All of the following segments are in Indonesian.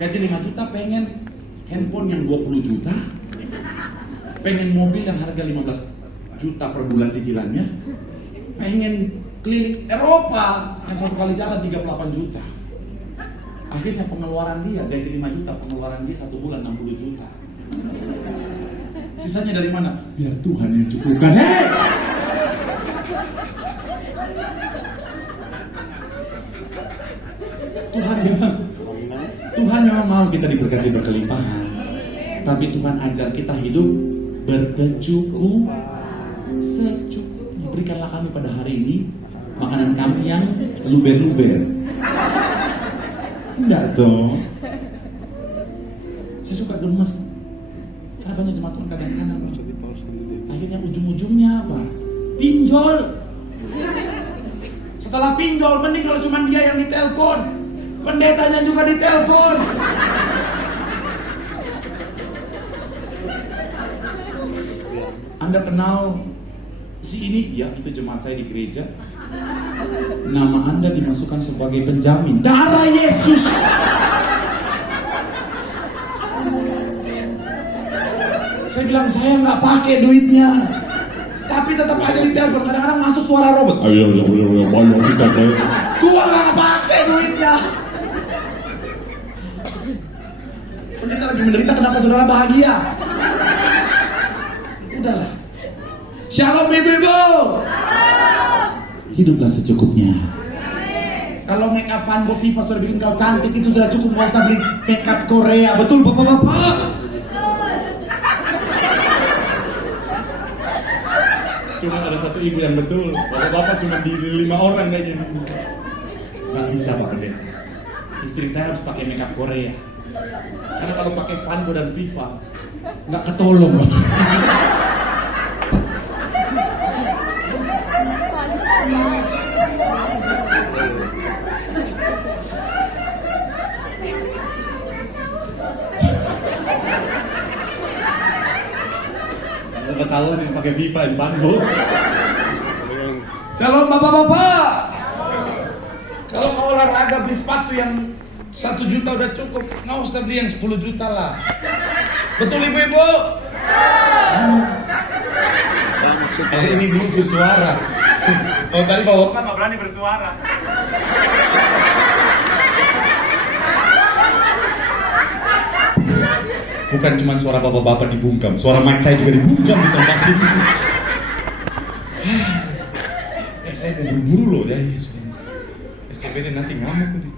Gaji 5 juta pengen handphone yang 20 juta, pengen mobil yang harga 15 juta per bulan cicilannya, pengen keliling Eropa yang satu kali jalan 38 juta. Akhirnya pengeluaran dia, gaji 5 juta, pengeluaran dia satu bulan 60 juta. Sisanya dari mana? Biar Tuhan yang cukupkan. Tuhan memang mau kita diberkati berkelimpahan, tapi Tuhan ajar kita hidup berkecukupan, secukupnya. Berikanlah kami pada hari ini makanan kami yang luber-luber. Enggak dong. Saya suka gemes. Karena banyak jemaat Tuhan kadang-kadang akhirnya ujung-ujungnya apa? Pinjol. Setelah pinjol, mending kalau cuma dia yang ditelepon, pendetanya juga ditelepon. Anda kenal si ini? Ya, itu jemaat saya di gereja. Nama Anda dimasukkan sebagai penjamin darah Yesus. Saya bilang, saya nggak pakai duitnya, tapi tetap aja di telepon. Kadang-kadang masuk suara robot. Gua nggak pakai duitnya. Pendeta lagi menderita, kenapa saudara bahagia? Udahlah. Shalom ibu-ibu. Hiduplah secukupnya. Kalau make up Van Gogh Viva sudah bikin kau cantik, itu sudah cukup. Nggak usah beli make up Korea. Betul bapak-bapak? Cuma ada satu ibu yang betul. Bapak-bapak cuma di 5 orang kayaknya. Nggak bisa Pak Pendeta. Istri saya harus pakai make up Korea. Karena kalau pakai Van Gogh dan Viva nggak ketolong. Ketahuan ini pakai Viva di Van Gogh. Shalom bapak-bapak. Kalau mau olahraga beli sepatu yang 1 juta udah cukup, nggak usah beli yang 10 juta lah. Betul ibu-ibu? Ini dulu bersuara. Oh tadi bapak nggak berani bersuara. Bukan cuma suara bapak-bapak dibungkam, suara mic saya juga dibungkam di tempat ini. Saya mau buru-buru loh ya. SCBD nanti ngamuk nih.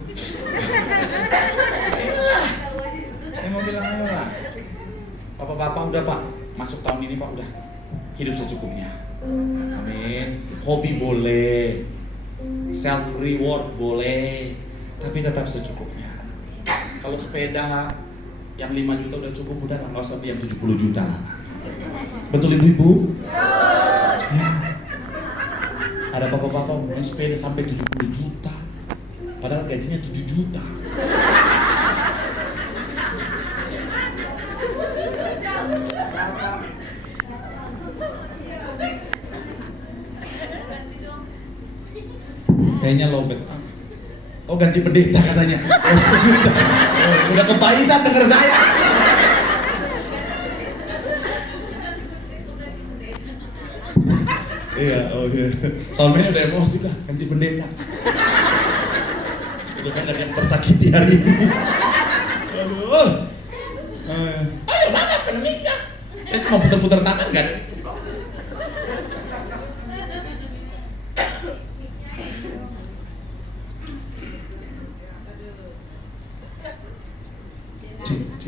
Saya mau bilang ayo lah. Bapak-bapak udah Pak, masuk tahun ini Pak udah hidup secukupnya. Amin. Hobi boleh, self reward boleh, tapi tetap secukupnya. Kalau sepeda yang 5 juta udah cukup, udah nggak usah beli yang 70 juta lah. Betul ibu-ibu? Ya. Ada bapak-bapak punya sepeda sampai 70 juta, padahal gajinya 7 juta. Kayaknya lobet. Oh ganti pendeta katanya. Udah kepahitan denger saya. Iya, oh iya. Soalnya udah emosi lah, ganti pendeta. Udah banyak yang tersakiti hari ini. Aduh. Ayo mana peniknya? Dia cuma putar-putar tangan kan?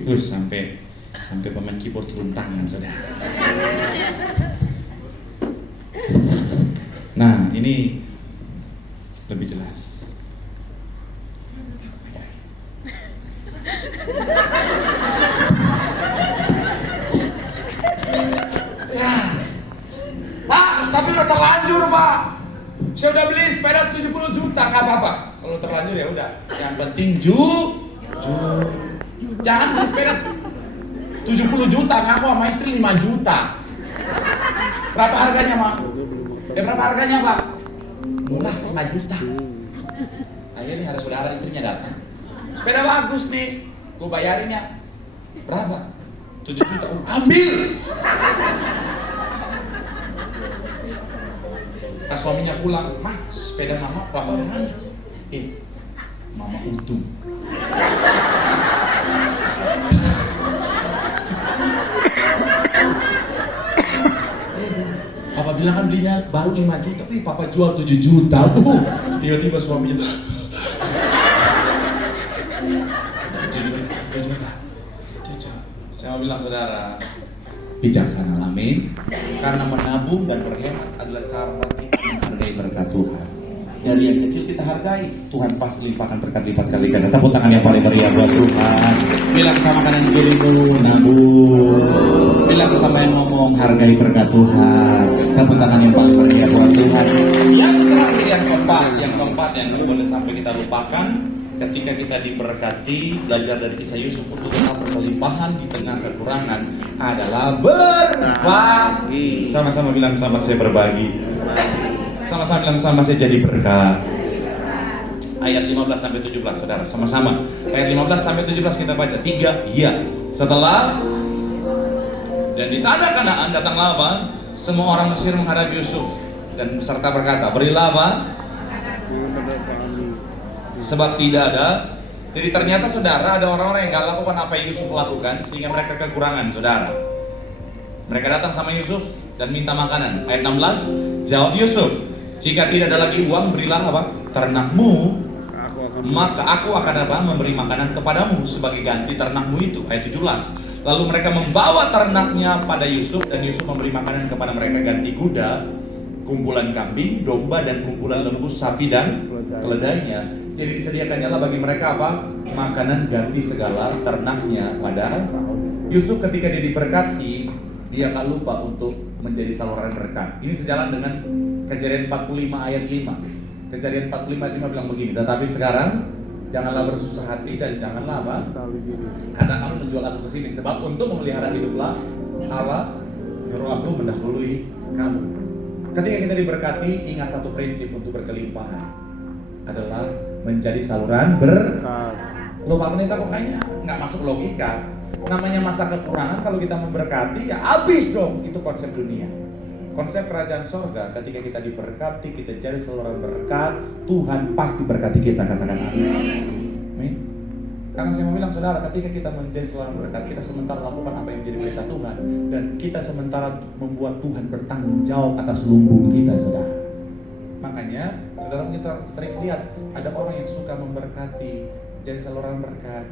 Terus sampai pemain keyboard turun tangan saudara. Nah ini lebih jelas. Ya. Pak, tapi udah terlanjur Pak. Saya udah beli sepeda 70 juta, nggak apa-apa. Kalau terlanjur ya udah. Yang penting jangan beli sepeda 70 juta, ngaku sama istri 5 juta. Berapa harganya, Mak? Berapa harganya, Pak? Murah, 5 juta. Akhirnya ada saudara istrinya datang. Sepeda bagus nih. Gue bayarinnya berapa? 7 juta. Ambil. Pas suaminya pulang, "Mah, sepeda mama berapa mahal?" Mama untung. Papa bilang kan belinya baru 5 juta, tapi papa jual 7 juta. Tiba-tiba suaminya saya mau bilang, saudara, bijaksana, amin. Karena menabung dan berhemat adalah cara kita menghargai berkat Tuhan. Dari yang kecil kita hargai, Tuhan pasti limpahkan berkat lipat kali ganda. Tepuk tangan yang paling meriah buat Tuhan. Bilang sama kanan kirimu, nabung. Bilang sama yang ngomong, hargai berkat Tuhan. Tepuk tangan yang paling meriah buat Tuhan. Yang terakhir, yang keempat yang boleh sampai kita lupakan, ketika kita diberkati, belajar dari kisah Yusuf untuk tetap berkelimpahan di tengah kekurangan adalah berbagi. Sama-sama bilang sama saya, berbagi. Sama-sama bilang sama saya, jadi berkat. Ayat 15 sampai 17, saudara, sama-sama. Ayat 15 sampai 17 kita baca. 3, iya. Setelah dan di tanah Kanaan datanglah apa? Semua orang Mesir menghadap Yusuf dan serta berkata, berilah apa? Sebab tidak ada. Jadi ternyata, saudara, ada orang-orang yang gak lakukan apa yang Yusuf lakukan sehingga mereka kekurangan, saudara. Mereka datang sama Yusuf dan minta makanan. Ayat 16, jawab Yusuf, jika tidak ada lagi uang, berilah apa? Ternakmu, maka aku akan apa? Memberi makanan kepadamu sebagai ganti ternakmu itu. Ayat 17, lalu mereka membawa ternaknya pada Yusuf dan Yusuf memberi makanan kepada mereka ganti kuda, kumpulan kambing, domba, dan kumpulan lembu, sapi, dan keledainya. Jadi disediakannya lah bagi mereka apa? Makanan ganti segala ternaknya. Padahal Yusuf ketika dia diberkati, dia tak lupa untuk menjadi saluran berkat. Ini sejalan dengan Kejadian 45 ayat 5. Kejadian 45 ayat 5 bilang begini, tetapi sekarang janganlah bersusah hati dan janganlah apa? Karena kamu menjual aku ke sini, sebab untuk memelihara hiduplah Allah nyuruh aku mendahului kamu. Ketika kita diberkati, ingat satu prinsip untuk berkelimpahan adalah menjadi saluran berkat. Loh, Pak Pendeta kok kayaknya nggak masuk logika. Namanya masa kekurangan, kalau kita memberkati ya habis dong. Itu konsep dunia. Konsep kerajaan sorga, ketika kita diberkati, kita jadi saluran berkat, Tuhan pasti berkati kita, katakan amin. Karena saya mau bilang, saudara, ketika kita menjadi saluran berkat, kita sementara lakukan apa yang menjadi perintah Tuhan, dan kita sementara membuat Tuhan bertanggung jawab atas lumbung kita, saudara. Makanya, saudara mungkin sering lihat ada orang yang suka memberkati, jadi saluran berkat,